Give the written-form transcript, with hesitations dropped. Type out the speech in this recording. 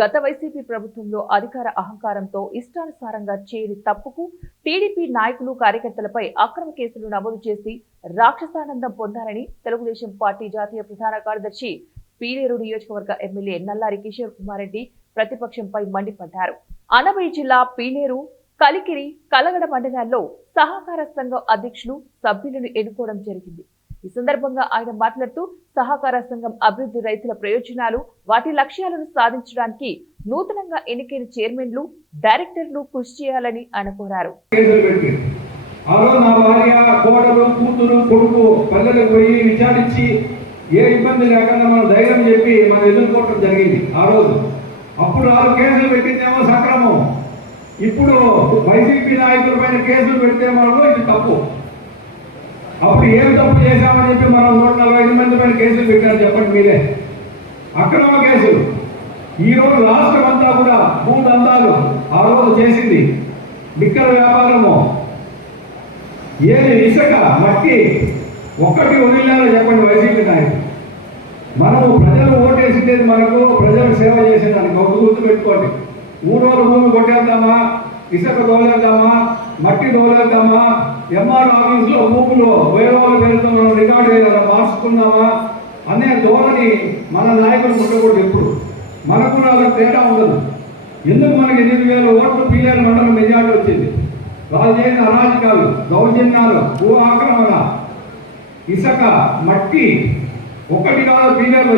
గత వైసీపీ ప్రభుత్వంలో అధికార అహంకారంతో ఇష్టానుసారంగా చేయని తప్పుకు టీడీపీ నాయకులు కార్యకర్తలపై అక్రమ కేసులు నమోదు చేసి రాక్షసానందం పొందారని తెలుగుదేశం పార్టీ జాతీయ ప్రధాన కార్యదర్శి పీలేరు నియోజకవర్గ ఎమ్మెల్యే నల్లారి కిషోర్ కుమార్ రెడ్డి ప్రతిపక్షంపై మండిపడ్డారు. అన్నమయ్య జిల్లా పీలేరు, కలికిరి, కలగడ మండలాల్లో సహకార సంఘం అధ్యక్షులు, సభ్యులను ఎన్నుకోవడం జరిగింది. ఈ సందర్భంగా ఆయన మాట్లాడుతూ సహకార సంఘం అభివృద్ధి, రైతుల ప్రయోజనాలు, వాటి లక్ష్యాలను సాధించడానికి నూతనంగా ఎన్నికైన చైర్మన్లు, డైరెక్టర్లు కృషి చేయాలని ఆయన కోరారు. ఏ ఇబ్బంది లేకుండా మనం ధైర్యం చెప్పి మనం ఎదుర్కోవడం జరిగింది. ఆ రోజు అప్పుడు 6 కేసులు పెట్టిందేమో సక్రమం. ఇప్పుడు వైసీపీ నాయకుల పైన కేసులు పెడితే మనలో ఇది తప్పు. అప్పుడు ఏం తప్పు చేశామని చెప్పి మనం 145 మంది పైన కేసులు పెట్టారు. చెప్పండి మీరే. అక్రమ కేసులు. ఈ రోజు రాష్ట్రం అంతా కూడా భూదందాలు ఆ రోజు చేసింది. లిక్కర్ వ్యాపారము, ఏది ఇసుక, మట్టి ఒక్కటి వదిలేదో చెప్పండి వైసీపీ నాయకులు. మనము ప్రజలు ఓటేసింది మనకు, ప్రజలు సేవ చేసేదానికి ఒక గుర్తు పెట్టుకోండి. 3 రోజులు భూమి కొట్టేద్దామా, ఇసుక దోలేద్దామా, మట్టి దోలేద్దామా, ఎంఆర్ ఆఫీసులో భూములు వేరేవాళ్ళు పేరుతో రికార్డు మార్చుకుందామా అనే ధోరణి మన నాయకులు ఉండకూడదు. ఎప్పుడు మనకు కూడా అలా తేడా ఉండదు. ఎందుకు మనకి 8,000 ఓట్లు పీలేరు మండలం మెజార్టీ వచ్చింది? వాళ్ళు చేసిన అరాజకాలు, దౌర్జన్యాలు, భూ ఆక్రమణ, ఇసుక, మట్టి ఒక్కటి కాదు పీలేరు